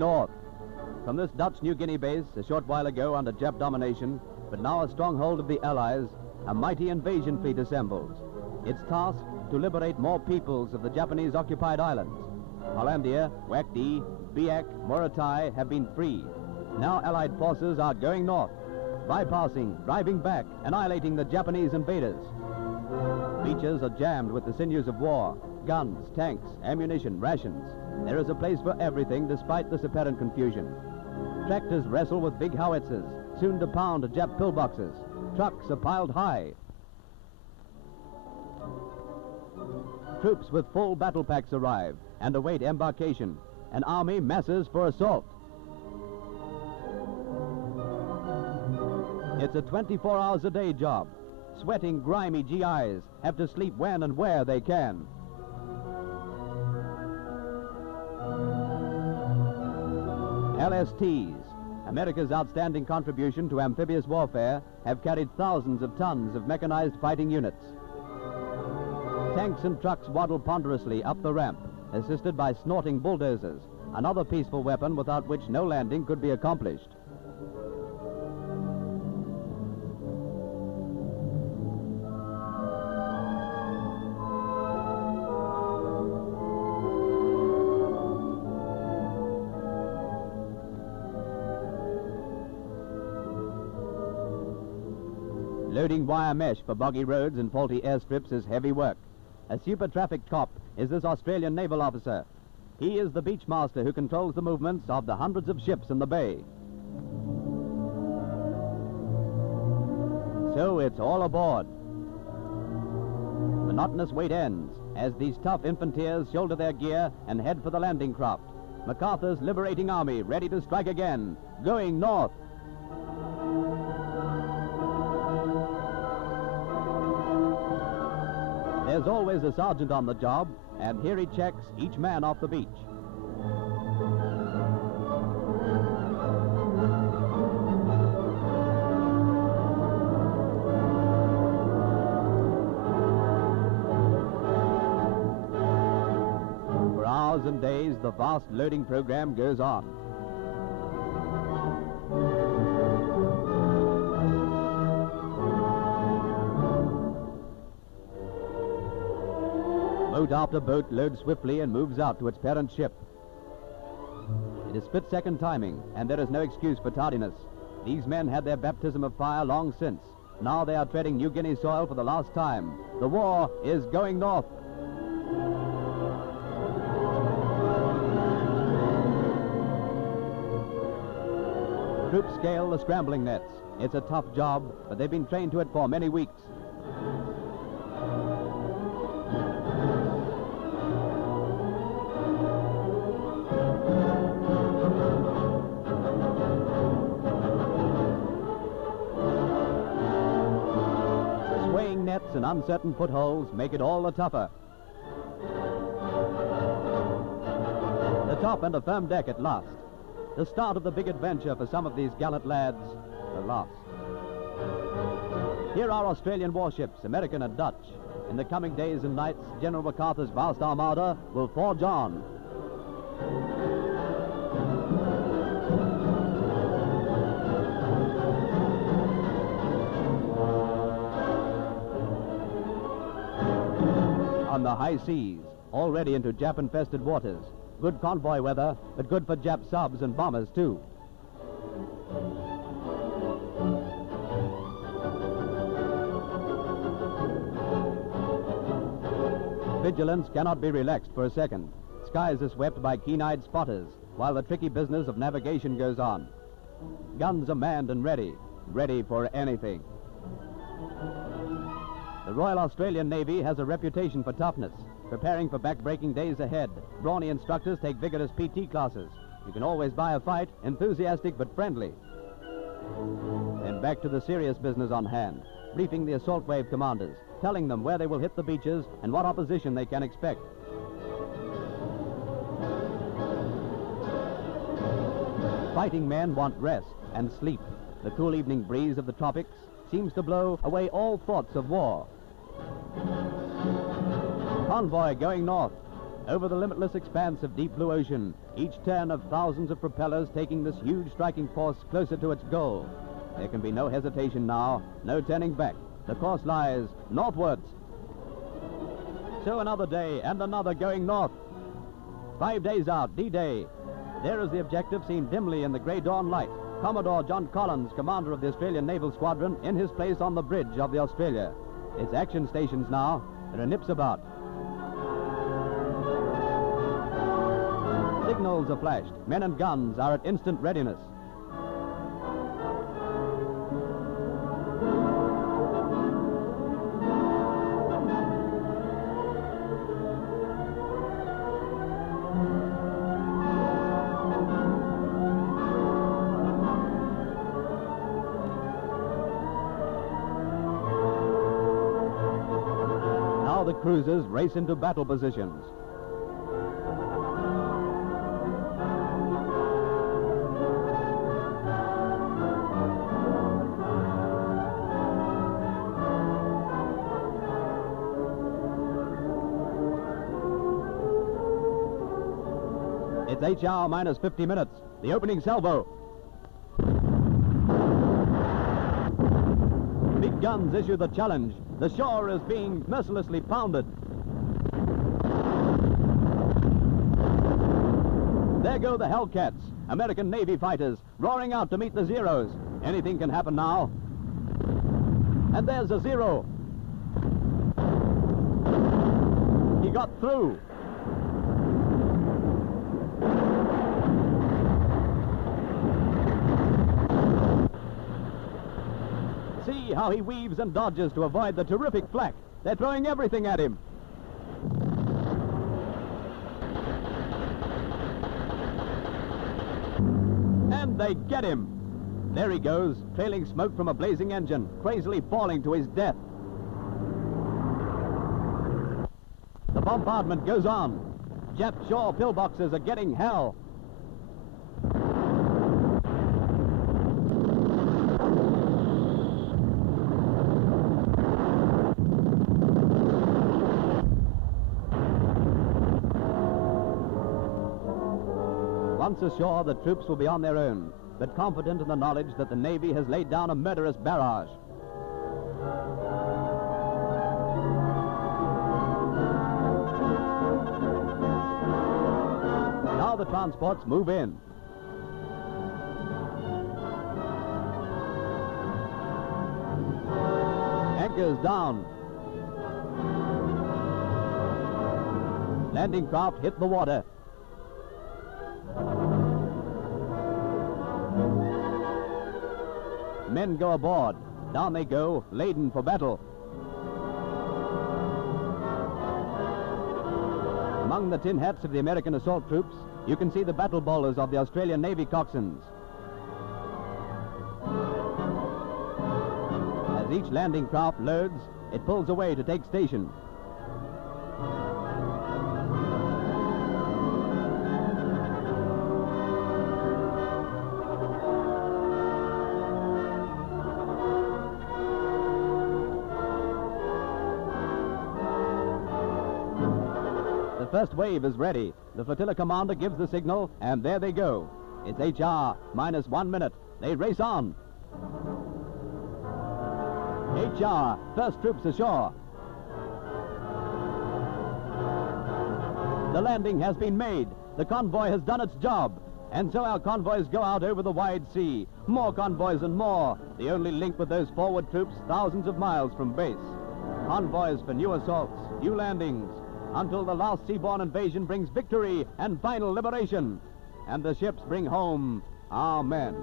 north. From this Dutch New Guinea base, a short while ago under Jap domination, but now a stronghold of the Allies, a mighty invasion fleet assembles. Its task, to liberate more peoples of the Japanese-occupied islands. Hollandia, Wakdi, Biak, Morotai have been freed. Now Allied forces are going north, bypassing, driving back, annihilating the Japanese invaders. Beaches are jammed with the sinews of war, guns, tanks, ammunition, rations. There is a place for everything despite this apparent confusion. Tractors wrestle with big howitzers, soon to pound Jap pillboxes. Trucks are piled high. Troops with full battle packs arrive and await embarkation. An army masses for assault. It's a 24 hours a day job. Sweating, grimy GIs have to sleep when and where they can. LSTs, America's outstanding contribution to amphibious warfare, have carried thousands of tons of mechanized fighting units. Tanks and trucks waddle ponderously up the ramp, assisted by snorting bulldozers, another peaceful weapon without which no landing could be accomplished. Loading wire mesh for boggy roads and faulty airstrips is heavy work. A super traffic cop is this Australian naval officer. He is the beach master who controls the movements of the hundreds of ships in the bay. So it's all aboard. Monotonous wait ends as these tough infanteers shoulder their gear and head for the landing craft. MacArthur's liberating army ready to strike again, going north. There's always a sergeant on the job, and here he checks each man off the beach. For hours and days, the vast loading program goes on. Boat after boat loads swiftly and moves out to its parent ship. It is split-second timing, and there is no excuse for tardiness. These men had their baptism of fire long since. Now they are treading New Guinea soil for the last time. The war is going north. Troops scale the scrambling nets. It's a tough job, but they've been trained to it for many weeks. Nets and uncertain footholds make it all the tougher. The top and a firm deck at last. The start of the big adventure for some of these gallant lads, the last. Here are Australian warships, American and Dutch. In the coming days and nights, General MacArthur's vast armada will forge on. On the high seas, already into Jap-infested waters. Good convoy weather, but good for Jap subs and bombers, too. Vigilance cannot be relaxed for a second. Skies are swept by keen-eyed spotters, while the tricky business of navigation goes on. Guns are manned and ready for anything. The Royal Australian Navy has a reputation for toughness, preparing for back-breaking days ahead. Brawny instructors take vigorous PT classes. You can always buy a fight, enthusiastic but friendly. Then back to the serious business on hand, briefing the assault wave commanders, telling them where they will hit the beaches and what opposition they can expect. Fighting men want rest and sleep. The cool evening breeze of the tropics seems to blow away all thoughts of war. Convoy going north. Over the limitless expanse of deep blue ocean, each turn of thousands of propellers taking this huge striking force closer to its goal. There can be no hesitation now, no turning back. The course lies northwards. So another day and another going north. 5 days out, D-Day. There is the objective seen dimly in the grey dawn light. Commodore John Collins, commander of the Australian Naval Squadron, in his place on the bridge of the Australia. Its action stations now. There are nips about. Signals are flashed. Men and guns are at instant readiness. Now the cruisers race into battle positions. It's 8 hours minus 50 minutes. The opening salvo. Big guns issue the challenge. The shore is being mercilessly pounded. There go the Hellcats, American Navy fighters, roaring out to meet the Zeros. Anything can happen now. And there's a Zero. He got through. See how he weaves and dodges to avoid the terrific flak. They're throwing everything at him. And they get him. There he goes, trailing smoke from a blazing engine, crazily falling to his death. The bombardment goes on. Jap shore pillboxes are getting hell. Once ashore, the troops will be on their own, but confident in the knowledge that the Navy has laid down a murderous barrage. Now the transports move in. Anchors down. Landing craft hit the water. Men go aboard. Down they go, laden for battle. Among the tin hats of the American assault troops, you can see the battle bowlers of the Australian Navy coxswains. As each landing craft loads, it pulls away to take station. The first wave is ready. The flotilla commander gives the signal, and there they go. It's HR minus 1 minute. They race on. HR, first troops ashore. The landing has been made. The convoy has done its job. And so our convoys go out over the wide sea. More convoys and more. The only link with those forward troops thousands of miles from base. Convoys for new assaults, new landings, until the last seaborne invasion brings victory and final liberation. And the ships bring home our men.